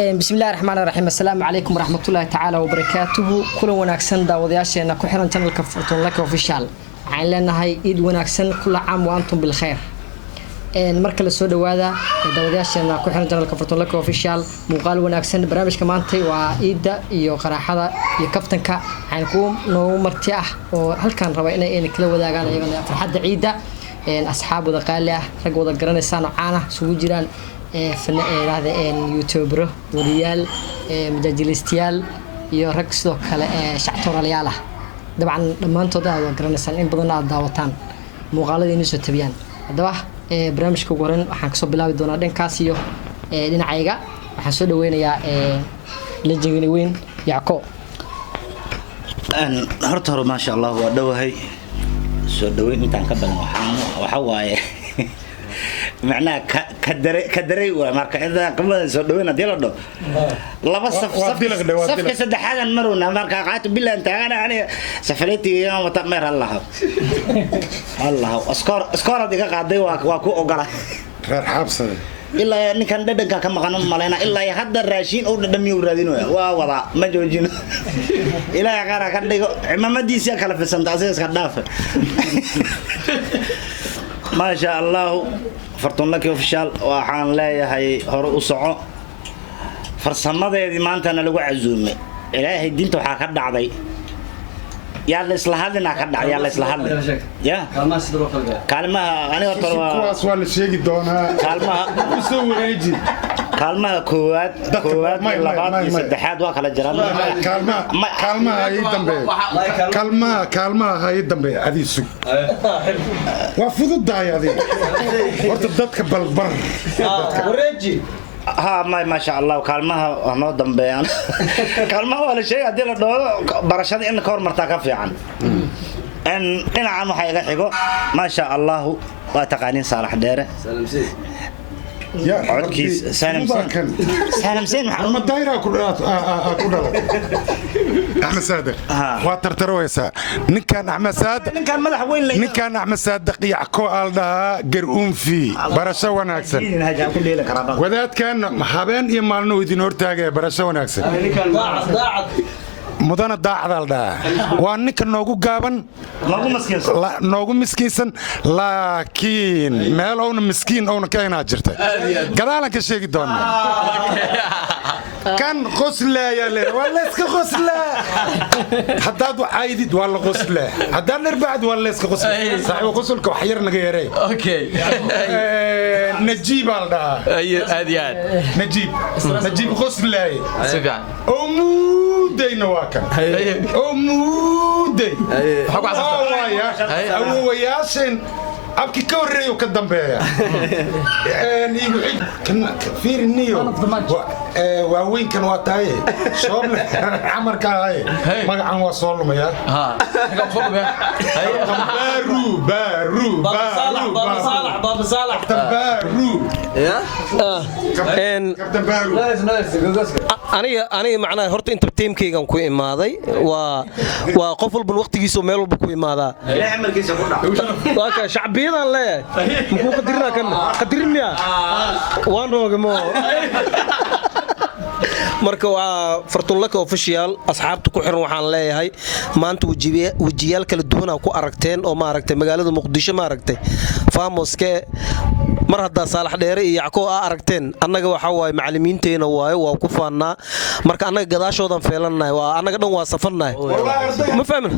بسم الله الرحمن الرحيم السلام عليكم ورحمة الله تعالى وبركاته كل وناكسن داودياشينا ku xiran channelka Fortune Lucky Official waxaan leenahay id wanaagsan kula caam wa antum bil khair marka la soo dhawaada daawadayaasheena ku xiran channelka Fortune Lucky Official muuqaal wanaagsan barnaamijka maanta waa iida iyo qaraxada iyo kaftanka waxaan ku noo marti ah oo halkan raba inay kala wadaagaan ayagana farxadda ciida asxaabada qaali ah rag wada garanaysan oo caan ah isugu jiraan فنانada youtuber wariyaal majaajilistayaal iyo rag sidoo kale shacabtoorayaal ah dabcan dhamaantood aad garanaysan in badan aad daawataan muuqaaladii soo tabiyaan hadaba barnaamijka ugu horeyn waxaan ka soo bilaabi doonaa dhankaas iyo dhinacayga waxaan soo dhaweynayaa legendary weyn Yacko horta ma sha Allah waa dhawahay soo dhaweyn intaan ka badan waxa waaye معناه كدري ومارك إذا قمنا سودوينا ديلادو لبا صف كسد حاجة مرونا مارك قعدت بالله أنت أنا سفرتي يوم تأمر الله الله أسكار ديك قاعد واكو أقرأ غير حابسة إلا إن كان ددك كم قانون مالنا إلا يحضر الراشين أو دم يوردينه ووضع ما جوجين إلا يقرأ كده ما ديسيا كلا في السنتازيس كدافع ما شاء الله Fortune Lucky Official waxaan leeyahay hore u soco farsamadeedii maantana lagu casuumay ilaahay diinta waxa ka dhacday yaa la isla hadlina ka dhacay yaa la isla hadlay ya kalmaha aniga kuwaas waa la sheegi doonaa soo wareeji kalmaha koowaad labaad iyo saddexaad waa kala jiraan kalmaha ay dambe adiisu waa fududahay adiga horta dadka balbar wareeji ما شاء الله وكلمها ما ضمبيان كلمها ولا شيء هدي له برشاد إن كور مرتاح في عن إن عام حاجة حقو ما شاء الله وتقانين صالح داره يا عركيس سالم سين محمد دايرة كلها أحمد صادق وترترويسا نكان أحمد صادق نكان أحمد صادق يعكو على قرؤون في برشا وناكسن وذات كان حبان يمالنو يدين هرتاجة برشا وناكسن مدن الداعد الدا وانك نوجو جابن نوجو مسكين لكن ما لون مسكين أو نكاين أجرته كذلك الشيء دون كان غسلة يا لي ولا اسك غسلة حداد عايد ولا غسلة حداد نربعد ولا اسك غسلة صحيح غسلك وحيرنا غيري اوكي نجيب الدا اديان نجيب غسلة سبعان دينا واكن أمودي هو ياسين أبكي كوري وكدم بيا كان في النيو وين كان واتاي شوم عمر كاي ما عم وصل له يا بابا صالح بارو يا كابتن بارو أنا معناه هرت أنت بتيم كيجان كوي ماذا وقفل بالوقت ميلو بكوي ماذا لا عمل كيس وك شعبينا لا مو قدرنا قدرنا وان روجمو marka waa Fortune Lucky Official asxaabtu ku xiran waxaan leeyahay maanta wajiyaal kala duwan ku aragteen oo ma aragtay magaalada Muqdisho ma aragtay faamoske mar hadda Saalax Dheere iyo Yacko aragteen annaga waxa waay macallimiinteena waayo waa ku faanaa marka annaga gadaashoodan feelanahay waa annaga dhan waa safanahay ma fahmin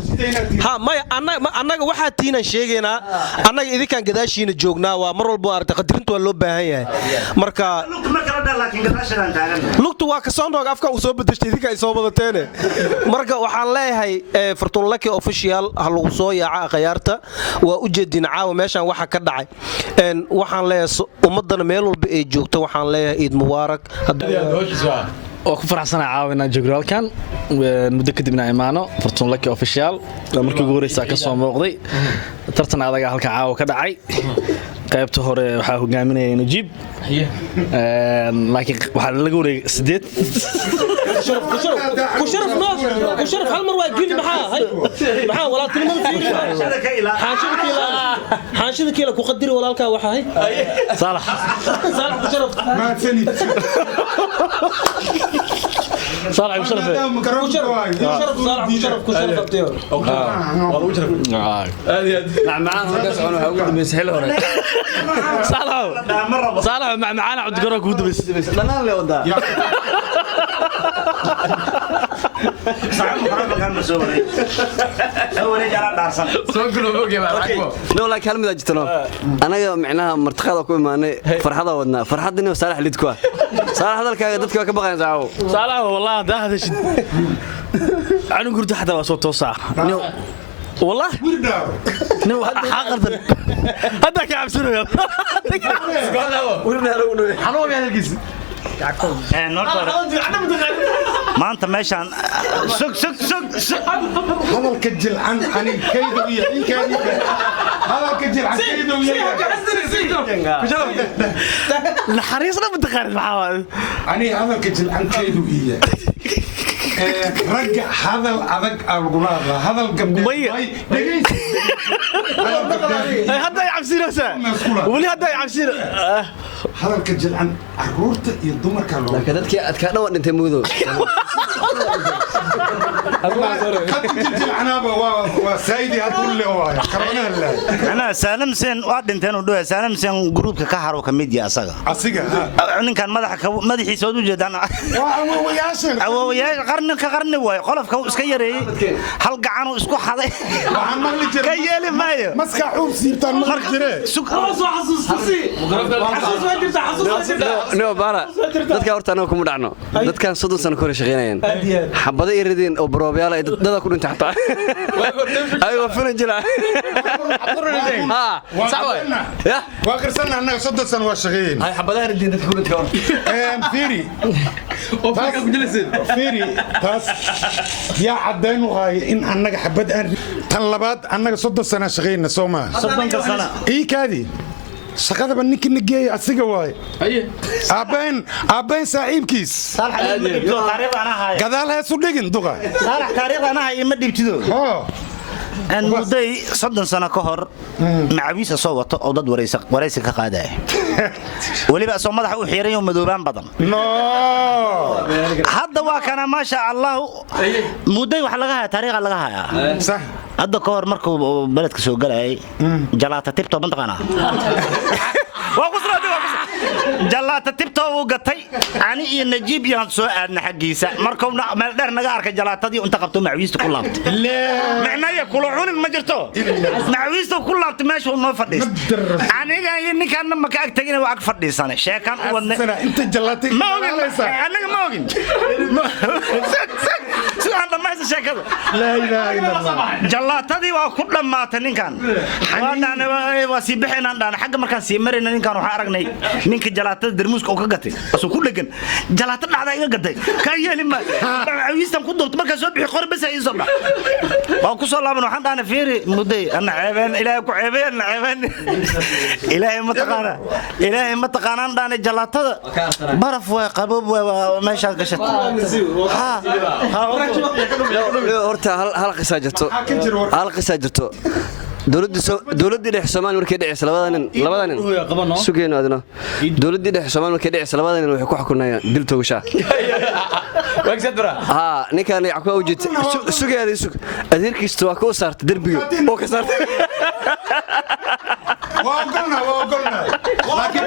ha ma annaga waxa tiinan sheegeena annaga idinkan gadaashiina joognaa waa mar walba aragtay qadirintu waa loo baahan yahay marka lugtu waa ka soo noog afka uu soo bedeshay idinka ay soo wadateen marka waxaan leeyahay Fortune Lucky Official hal uu soo yaaca qayaarta waa u jeedin caawa meeshan waxa ka dhacay waxaan leeyahay ummadana meel walba ay joogto waxaan leeyahay Eid Mubarak oo ku faraxsanahay caawina joogalkan muddo kadibna imaano Fortune Lucky Official markii ugu horeysay ka soo muuqday tartan adag halka caawa ka dhacay qaybta hore waxa hogaaminayay Najib laakiin waxa laga wareegay 8 كشرف هالمر واجيلي محا ولا تلمن حاشدك كيلا كقدري ولا لك وحاي صالح كشرف ما تسني صالح مشرف نعم معانا هذا سؤال وحاول بيسهل هوري صالح معانا عبد القرق ود بس لنا اللي ودا صاحب محمد كان مسؤول أول جرى دارسان لو لا كلمة جتنا أنا معناها مرتقى كل ما أنا فرحة ودنا فرحة دنيا وصالح اللي تكوا صالح هذا الكادت كوا كبقى يزعو صالح والله ده هذا شيء أنا قلت حتى وصوت توسع والله نو حاقر هذا كعب سنو حنو يا الجيس ما أنت ماشان سك هذا الكجل عن كيدو ويا هذا الكجل عن كيدو ويا الحريصنا متخارج معاه أنا هذا الكجل عن كيدو ويا رجع هذا الأذق الغلاظة هذا القبض هذا يعبسينه ولي هذا يعبسينه هذا الكجل عن عرورته يضمر كانوا كادت أتكلم وأنت مودو الكجل عنابه وسايدي هتقول لي هو كرهنا الله أنا سالم سين واحد انتين ودوه سالم سين جروب كهر وكميديا أساقة أنا كان مدح سود وجد أنا ويا قرن واي قلف كو اسكيري هل قعانو اسكو خداي كيالي مايو مسكا حوب سيبتان ما جري نو بارا dadka horta anoo kuma dhacno dadkan 30 sano kor shaqeynayeen xabada iridin oo broobiyaal ay dad ku dhintay xataa ayuu filan jira ha sawa ya waa qarsanna annaga 30 sano waa shaqeeyeen ay xabada iridin dadka ku dhintay fiiri oo faaka ku jilayeen fiiri taas yaa cadeyn u hay in annaga xabad aan tan labaad annaga 30 sano shaqeeyna Soomaa 30 sano ii kaadi shaqada ba ninka nageey asiga waay aabeen saaxiibkiis صالح taariikhda ana haay gadaal heesu dhigin duqa صالح taariikhda ana haay ma dhibtido أن مدي صدق سنة كهر معويس صوته أو ضد وريس كقادة ولي بقى صوم مدح وحيرين ومدوبان بدن هذا وكان ما شاء الله مدي وحلقها تاريخ لقاها صح هذا كهر مركو بلد كسو قلعي جلاتة تبتو منطقنا جلاتة تبتو وقتي يعني نجيب يان سؤال حقيسة مركو ما در نجارك جلاتة دي وانت قبتو معويس كلها معناه كلعون المجرتو معويس كلها تماشي وما فديس أنا يعني كان لما كأكتجنا وأكفر دي سنة شيء كان أنت جلاتي ما أنا ما أقول شو هذا ما يصير شيء كذا لا إله إلا الله جلاتة دي وكل ما تنين كان أنا وسيبحنا أنا حاجة ما كان سيمرنا نين كانوا حارقني نينك جلاتة درموس كوكا قتي بس كل جن جلاتة هذا إيه قتي كأيه لما عويستم كده تبغى كسب بحقور بس يزبط وأقصى الله من وحنا أنا فيري مدي أنا عيبان إلهي كعيبان أنا عيبان إلهي متقانا أنا جلاتة برف وقبوب وماشى قشت horta hal qisa jirto dawladda dhexe Soomaaliya markay dhacayso labada nin sugeeno adna dawladda dhexe Soomaaliya markay dhacayso labada nin waxay ku xukunayaan dil toogasha ninkan ay ku awjid sugeeday adeerkiistu waa ku saartay darbiga oo ka saartay وقلنا لكن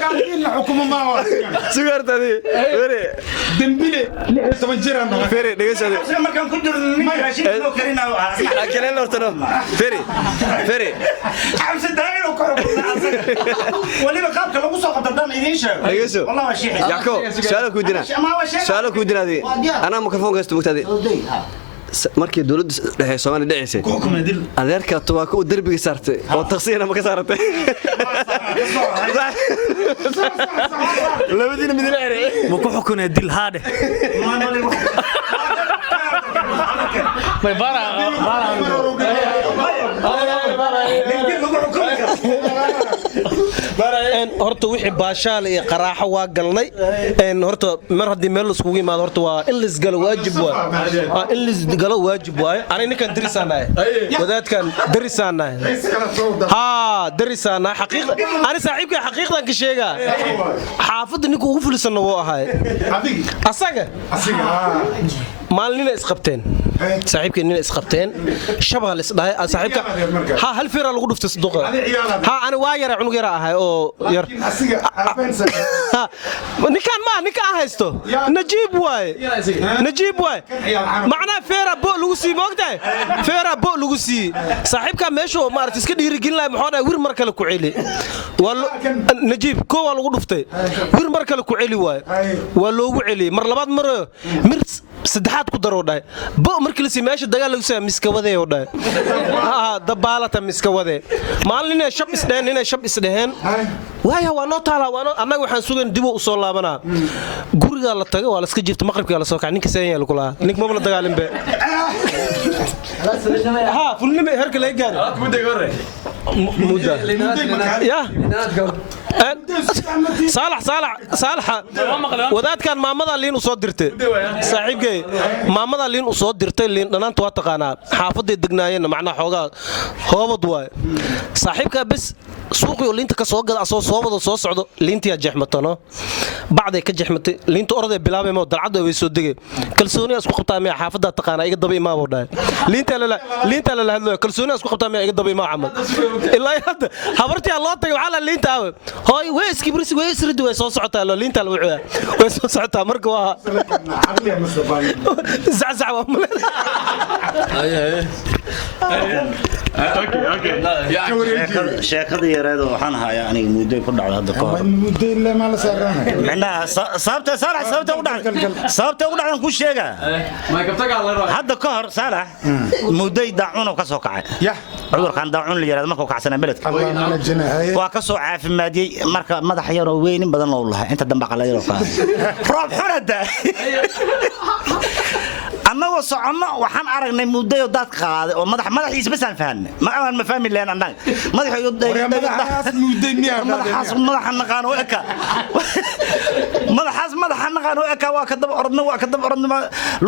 كان الحكومة ما هو سجارة هذه فري دمبلي تمجرنا فري دقيقة ما كان كدر ماشي لو كرينا كلنا نورتنا فري عاوز الداير وكربنا ولي بقابك لو وصل قدام إيش دقيقة والله ماشي يعقوب سؤالك ودنا هذه أنا ميكروفون قست مكتدي markii dawladda dhexe Soomaaliya dhaceysay adeerka tubaako u darbiga saartay oo taqsiina ma ka saartay labadiina mid leeyahay ma ku xukunay dil haade horta wixii baashaal iyo qaraaxo waa galnay horta mar haddii meel laiskugu yimaado horta waa in lisgalo waajib waaye in lisgalo waajib waaye aniga ninkan darisaanahay wadaadkan darisaanahay darisaanahay xaqiiqda ani saaxiibkay xaqiiqdan ka sheegaa xaafadda ninka ugu fulisanna wuu ahay asaga maalin isqabteen saaxiibkay nin isqabteen shabaha la isdhahay saaxiibka hal feera lagu dhuftay saduqa ani waa yara cunug yara ahay oo yar ninkan haysto najiib waaye macnaa feera bo lagu sii moogtahay feera bo lagu sii saaxiibka meeshu maaragtay iska dhiirigelin lahay maxaa dhahay wir mar kale ku celi najiib koo waa lagu dhuftay wir mar kale ku celi waaye waa loogu celiyey mar labaad maro mir saddexaad ku daroo dhahay bo markii la sii meesha dagaal lagu saa miska wadee oo dhahay dabaalata miska wadee maalin inay shab isdheheen waaya waa noo taalaa annaga waxaan sugan dib u soo laabanaa gurigaa la tago waa la iska jiifta maqribkaa la soo kaca ninka seenyaa lagu lahaa nink maba la dagaalinbe fulnime herka laga gaari wadaadkan maamadaa liin u soo dirtay saaxiibkay maamadaa liin u soo dirtay liin dhanaanta waa taqaanaa xaafaday degnaayeenna macnaa xoogaa hoobad waaye saaxiibkaa bes suuqii oo liinta ka soo gada asoo soo wada soo socdo liintiyaa jeexmatano bacday ka jeexmatay liinta orodee bilaabay moo dalcadda way soo degay kalsooniyaa isku qabtaa miya xaafadaa taqaanaa iga daba imaabuu dhahay liintaa lala hadlaya kalsooniyaa isku qabtaa miya iga daba imaa camal ilaa hadda habartii loo tagay waxaa la liinta aawe hooy way iskibrisi way isridi way soo socotaa loo liinta la wuxuu way soo socotaa marka waa sax waa sheekada yareedo waxaan hayaa aniga muddo ku dhacdo hadda ka hor muddo ilaa ma la saarana macnaa sababta u dhacdan ku sheega hadda ka hor saalax muddo daacun ka soo kacay cudurkan daacun la yiraahdo markuu kacsanaa beledka waa ka soo caafimaadiyay marka madax yar oo weyn badan loo lahaa inta dambe qalayro ka roob xunada annagoo soconno waxaan aragnay muddo dad qaaday oo madaxiisa bas aan fahanay ma aan ma fahmi leen annaga madaxaas madaxa naqaan oo eka waa ka daba orodna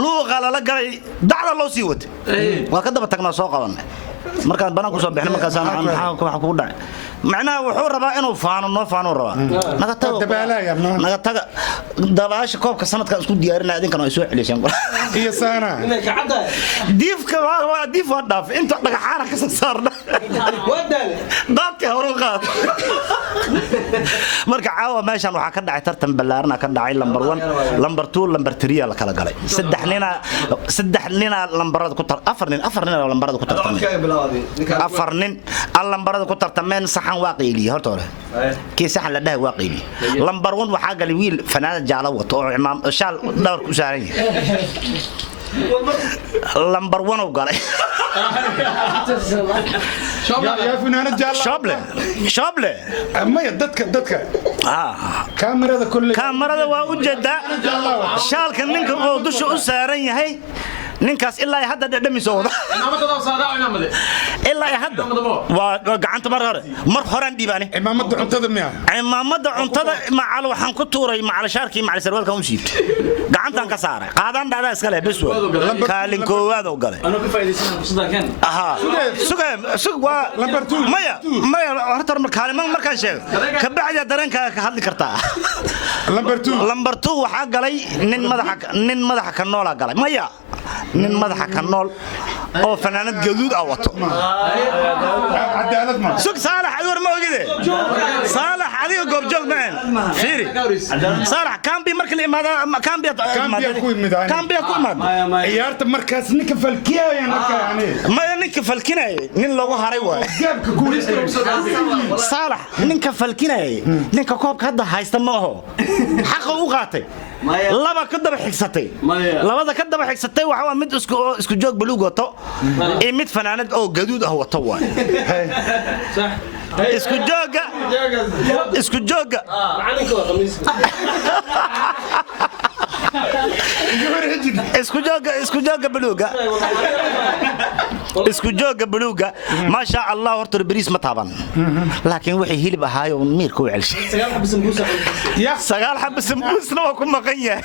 luuqa la galay dacda loo sii wad waa ka daba tagnaa soo qabanay markaan banaan ku soo bixnay markaasaan waxa ku dhacay macnaha wuxuu rabaa inuu noo faano rabaa naga taga dabaasha koobka sanadkan isku diyaarinaa idinkan ay soo celiyeen iyo saana diifka waa diif waa dhaaf inta dhagaxaana ka saarna dadka hore qaad marka caawa meeshan waxa ka dhacay tartan ballaarna ka dhacay lambar 1 lambar 2 lambar 3 la kala galay saddex nina lambarada ku afar nin lambarada ku tartameen afar nin lambarada ku tartameen saxan واقيلي هرتوله كي سحن لده واقيلي لمبر 1 waxaa galay wiil fanaanad jaalo wato oo imaam shaal dhawr ku saaran لمبر 1 oo galay يا فنانة جالة شابله ما يدتك كاميرا كاميرا waa u jeeda shaalka ninka oo dusha u saaran yahay ninkaas ilaa hadda dhadhamiso wada ilaa hadda waa gacanta mar horaan dhiibani imaamada cuntada miya imaamada cuntada macal waxaan ku tuuray macal shaarkii macal sarwaalka u siibtay gacantan ka saaray qaadan dhacda iska leh bes kaalin koowaad oo galay anoo ka faa'iideysan kusada kan sug waa maya horta kaalin markaan sheego ka bacda dareenka ka hadli kartaa lambar 2 waxa galay nin madaxa ka noola galay maya nin madaxa ka nool oo fanaanad gaduud ah wato cadaalad ma sug saalax ayoor ma ogide saalax adiga goob joog ma fiiri saalax kambi markii la imaado kambi ku imaado ciyaarta markaas ninka falkiyay ma ninka falkinay nin lagu haray waay gaabka ku saalax ninka falkinay ninka koobka hadda haysta ma aho xaq u qaatay laba ka daba xigsatay labada ka daba xigsatay waxa mid isku joog buluug wato ee mid fanaanad oo gaduud ah wato waay isku jooga isku jooga buluuga isku jooga buluuga ma sha Allah horta bariis ma taaban laakiin wixii hilib ahaayo miirka u celshay sagaal xab sambuusna waa ku maqan yahay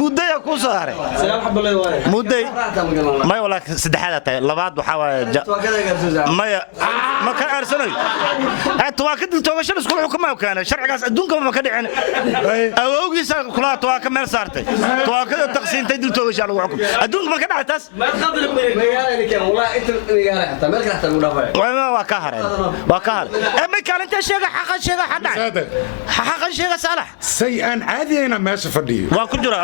mudaya ku saaray muday ma wala saddexaad tahay labaad waxa waaye ma ka arsanay waa ka toogashada isku xukuma kaana sharcigaas adduunka ma ka dhicin awowgiisa kula waa ka meel saartay waa ka taqsiintay dil toogasha lagu xukum adduunka ma ka dhacay taas waa ka haray ma kaalinta sheega xaqan sheega xadhay xaqan sheega salax say aan caadiyayna meesha fadhiyo waa ku jira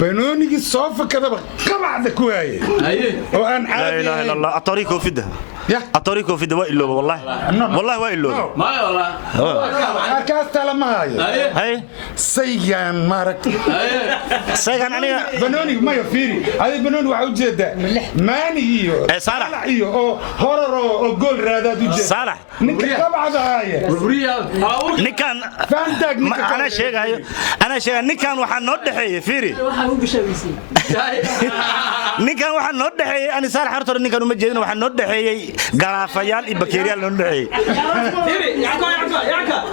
banoonigi soofa kadaba qabacda ku haye oo aan لا اله الا الله اطريقه في ده اطريقه في ده وايلو والله والله وايلو ما والله akaasta lama hayo هاي saygan maarag saygan aniga banooni ma yafiri ay banooni waxa u jeeda maani iyo salax iyo oo horaro oo gool raadaad u jeeda salax ninka qabacda haye ninkan faantaag ana sheegayo ninkan waxa noo dhaxeeyay fiiri ninkan waxa noo dhaxeeyay ani salax horta ninkan uma jeedin waxa noo dhaxeeyay garaafayaal iyo bakteeriyaal noo dhaxeeyay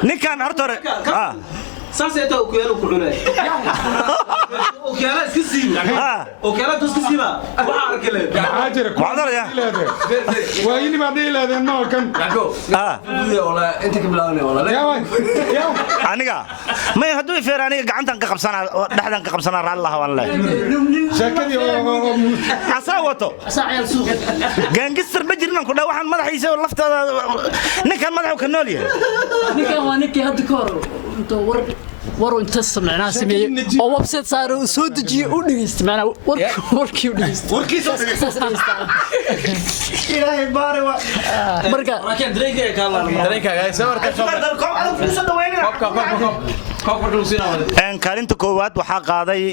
ninkan horta ساسيتا وكيلو كلنا وكيلو اسكسيبا وكيلو اسكسيبا وحارك له عاجرك معذر يا ويني بعدين لا ما كان والله انت كبلاوني والله يا aniga ma haduu feer aniga gacantan ka qabsana dhaxdan ka qabsana raallah wallahi shakadi asawato asaayal suuq gangster ma jirnaan ku dhawaxan madaxiisa laftada ninkan madaxu ka nool yahay ninkan waa ninkii hadda ka hor inta war inta samcnaa sameeyay oo website saaro soo dejiyo u dhigeysta macna warkii u dhigeysta warkiisa ilaahay baare wa marka laakiin dareenkaaga ka hadlaan dareenkaaga ay sawirka kaalinta koowaad waxaa qaaday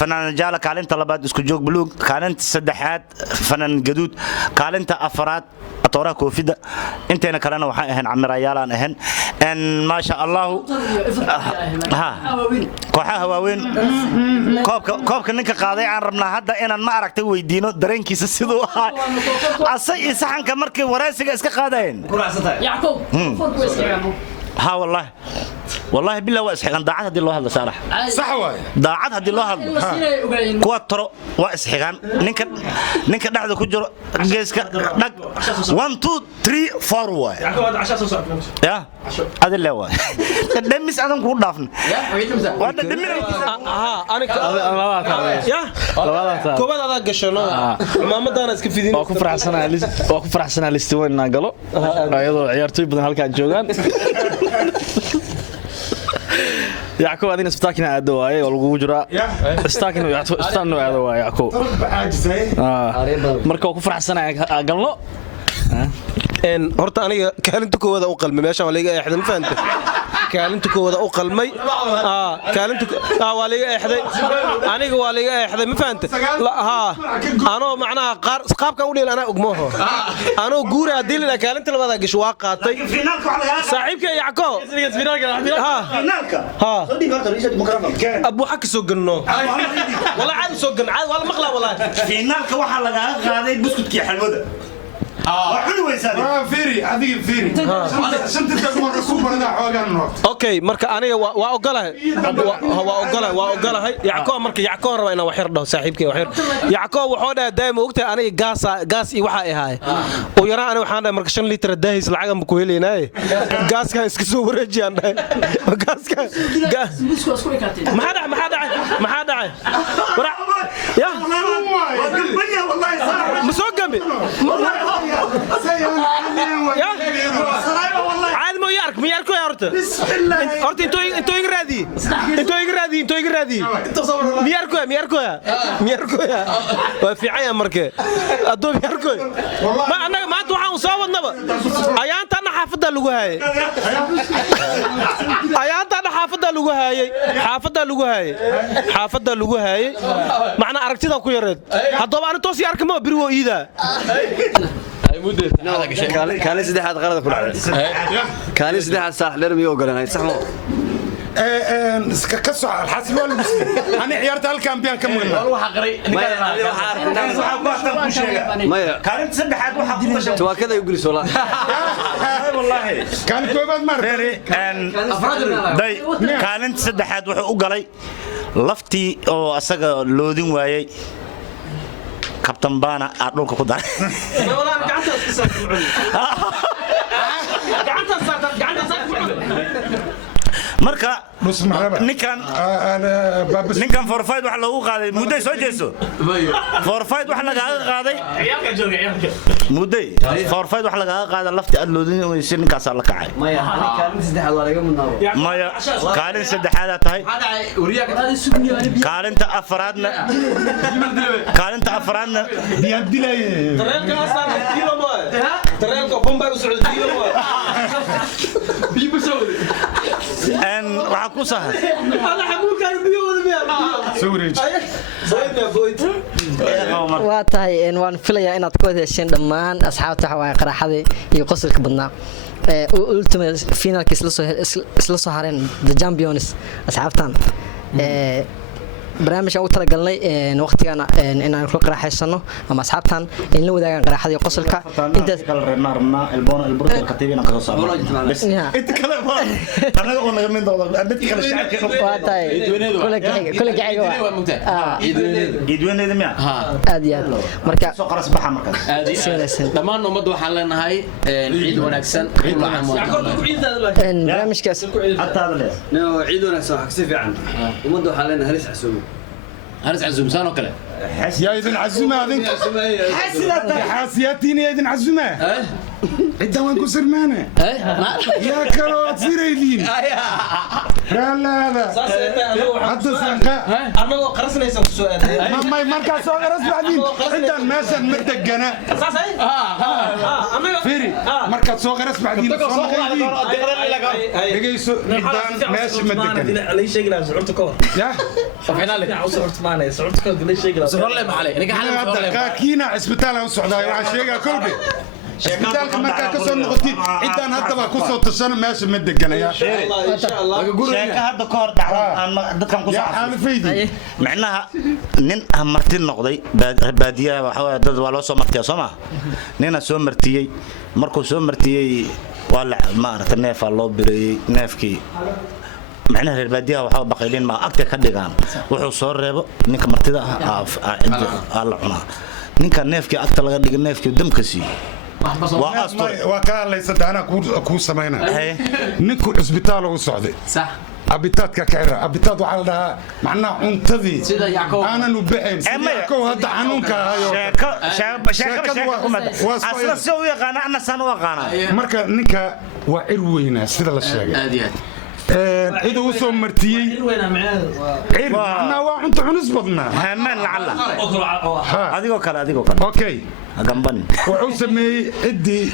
fanaan jaala kaalinta labaad isku joog buluug kaalinta saddexaad fanaan gaduud kaalinta afaraad atooraha koofida inteena kalena waxaan ahayn camirayaalaan ahayn ما شاء الله kooxaha waaweyn koobka ninka qaaday aan rabnaa hadda inaan ma aragtay weydiino dareenkiisa siduu ahaa asay saxanka markii waraysiga iska qaadayeen yacquub furku iska ها والله والله بالله واسحقان داعات هدي الله هذا صالح صح واي داعات هدي الله هذا كوا ترى واسحقان نينك دحده ku jiro geeska dhag 1 2 3 4 waay ya هذا اللي هو دمس ادن ku dhaafna wada aniga koobad adag gashano maamadan iska fidin oo ku faraxsanaa listiweena galo ayadoo ciyaartoy badan halkaan joogan يعقوب هذين استاكنا عدواي والغو جرا استاكنا عدواي يعقوب marka ku faraxsanaa galno horta aniga kaalinta koowada u qalmay meesha waa laga eexday ma fahamtay kaalinta koowada u qalmay kaalinta waa laga eexday aniga waa laga eexday ma fahamtay anoo macnaha qaabkan u dheel ana ogmooho anoo guura hadii la kaalinta labada gasho waa qaatay saaxiibka Yacko abu xaq soo galno wala caad soo galno caad wala maqla wala finaalka waxa laga qaaday buskudkii xalwada اوكي marka aniga waa ogolahay Yacko marka Yacko raba inaan wax yar dhaho saaxiibkay wax yar Yacko wuxuu dhahay daaymo ogtahay aniga gaas iyo waxa ay ahay oo yaraan aniga waxaan dhahay marka 5 litir daahis lacag aan ku heleynaa gaaska iska soo wareejiyaan dhahay gaaska maxaa dhacay ya مسوق جنبي عاد مو يارك مياركو يا رت رت انتو يغرادي مياركو يا في عيا مركه ادو مياركو ما انا ما انت waxaan soo wadnaba ayaantana xaafada lagu hayay xaafada lagu hayay macna aragtida ku yareed hadaba aan toos yarka ma biri oo iida كان سدحات غلط كل كان سدحات صح لرمي وقلنا صح ka soco alxaasib waa lagu siiyey ani ciyaarta halkaan biyaan ka maqnaa maya kaalinta saddexaad waxa ku gashay tawaakada ay u gelis walaa wallahi kaalin koobaad maar day kaalinta saddexaad wuxuu u galay laftii oo asaga loodin waayay kabtan baana aad dhulka ku daray marka ninkan forfide wax loogu qaaday mudday soo jeeso forfide wax lagaaga qaaday mudday forfide wax lagaaga qaaday lafti aad loodin weyse ninkaasaa la kacay maya kaalin saddexaad tahay kaalinta afraadna biyaan dilay waxaa ku sahan waa tahay waan filayaa inaad ku hesheen dhammaan asxaabta waxa waaye qaraxadii iyo qosolka badnaa ultimate finalka isla soo hareen the champions asxaabtan barnaamijkan u talagalnay waqtigana inaan ku qaraxaysano ama asxaabtan in la wadaagaan qaraxada iyo qosolka intaas kala reebnaa rabnaa elboona elburka katiibina ka soo saarno inta kale ma anaga oo naga mid noqdo mid kale shacabka waa tahay kula gaciga waa idweeneeda miya aad iyo aad marka soo qaras baxa markaas dhammaan ummadda waxaan leenahay ciid wanaagsan barnaamijkaas hataada lees ciid wanaagsan wax kasi fiican ummadda waxaa leenahay halis xasuumo halis casuum saan oo kale يا إذن عزمة هذين حاسياتين يا إذن عزمة عدة وين كسر معنا يا كروات سير يدين قال هذا حتى سانقا أنا قرصنا يسوي السؤال ما مركز سوق رأس بعدين عدة مثلا متجنا فيري مركز سوق رأس بعدين يجيسو عدة ماشي متجنا ليش يجي لازم عرفت كور يا صفحنا لك عرفت معنا عرفت كور ليش يجي صفر لي محلي انك حلم كينا اسبتال وسعوداي وعشيقه كلبي اسبتالك marka ka soo noqotid cidaan hadaba ku soo tashan meesha ma deganaya insha Allah sheeka hadda ka hor dhacdo aan dadkan ku xaalifaydi macnaha nin martin noqday baadiyaha waxa dad waa loo soo martiya Soomaa nina soo martiyay markuu soo martiyay waa la maarta neef loo bireeyay neefkii macnaha reer baadiyaha waxa baqaylin ma agta ka dhigaan wuxuu soo reebo ninka martida la cunaa ninka neefkii agta laga dhigay neefkii damka sii waa ka hadlaysa ana ku sameeyna ninku isbitaal uu socday صح abitaadka kaira abitaad waxa la dhahaa macnaha cuntadii aanan u bixin ko hadda xanuunka ahayo asla soo yaqaan ana san waqana marka ninka waa cir weyna sida la sheegay cid uu soo martiyay cir macnaha waa cunto cunus badnaa haman lacala adigoo kale okay agamban wuxuu sameeyay ciddii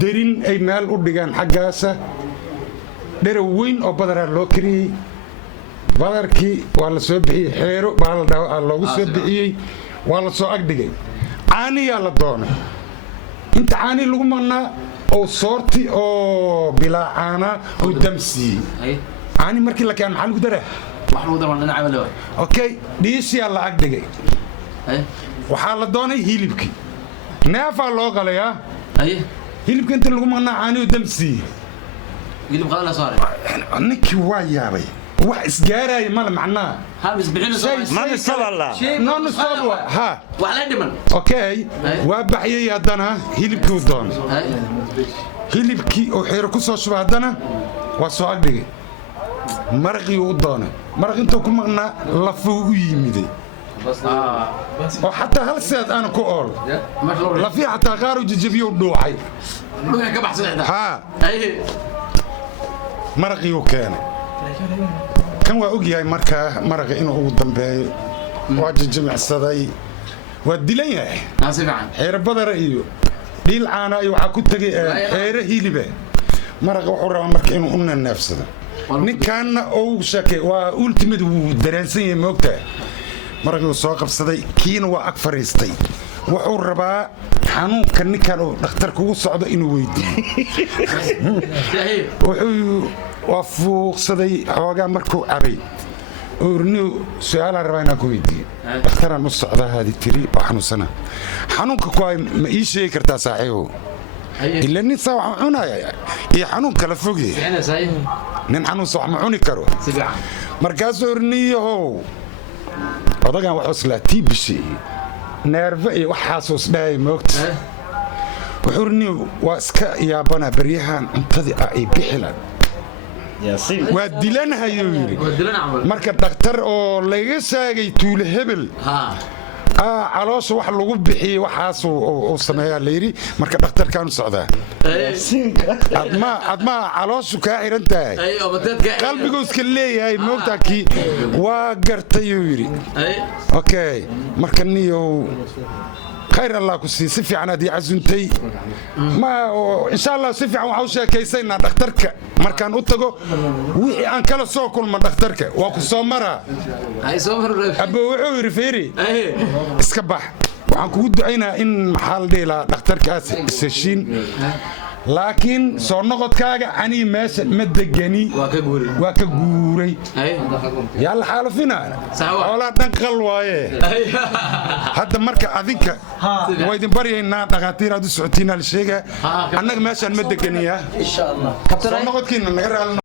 derin ay meel u dhigaan xaggaasa dhero weyn oo badara loo kariyey badarkii waa la soo bixiyey xeero baa la dhahaa loogu soo bixiyey waa la soo agdhigay caaniyaa la doonay inta caani lagu maqnaa oo soorti oo bilaa caana oo damsiiyey caani markii la keen maxaa lagu daraa wax lagu daraa dhinaca walaal okay dhiishiyaa la agdhigay waxaa la doonay hilibkii neefaa loo qalayaa hilibka inta lagu maqnaa caani oo damsiiyey hilib qala saaray ninkii waa yaabay wax isgaaraya mala macnaa hal misbixin ma sabala non stop ha wax la dhiman okay waa baxyay hadana hilibkii u doon hilibkii oo xeer ku soo shubay hadana waa soo agdhigay maraqii u doonay maraq intuu ku maqnaa lafuu u yimiday oo xataa hal seed aan ku ool lafii xataa qaar u jijibiyo dhuuxay dhuuxay ka baxsan ha maraqii uu keenay kan waa ogyahay markaa maraqa inuu ugu dambeeyo waa jijimicsaday waa dilan yahay xeero badara iyo dhiil caana iyo waxaa ku tegay xeero hilibe maraqa wuxuu rabaa marka inuu u neefsado ninkaanna uu sheekay waa ultimate wuu dareensan yahay moogtahay maraqii uu soo qabsaday kiina waa ag fariistay wuxuu rabaa xanuunka ninkan uu dhakhtar kugu socdo inuu weydiiyo وفوقصدي حوغا مركو عبي ورنيو سؤال ربنا كويدي اختار المستعدة هذه تري وحنو سنة حنونك كواي ما إيشي كرتا صاحيه إلا إني سوى عنا يا حنون كلا فوقي أنا صحيح نن حنون سوى معوني كرو سبعة مركز ورنيو هذا كان وحصل تيبشي نيرفي وحاسوس داي موقت وحورنيو واسكا يا بنا بريهان انتدي اي بخلا ودلنا يوري marka dhakhtar oo laga saagay tuule hebel caloosha wax lagu bixiyay waxaas oo sameeyaa leeyri marka dhakhtarkan u socdaa adma calooshu ka xiran tahay qalbigu iska leeyahay moogtaaki waa gartay yuri okay marka niyo خير الله كسي سفي عنا دي عزنتي ما إن شاء الله سفي عن وحوشة كيسينا دكتورك مركان أتجو وحي عن كلا سوكل من دكتورك وكسو مرة هاي سوفر أبو وعو رفيري اسكبح وعن كود عينا إن محل دي لا دكتورك أسشين لكن soo noqodkaaga ani meesha ma degani waa ka guuray yalla xaalafina wala dhanqal waaye hadda marka adinka way idin baryaynaa dhaqaatiir aad u socotiina la sheega annaga meeshan ma degani insha Allah soo noqodkiina naga raali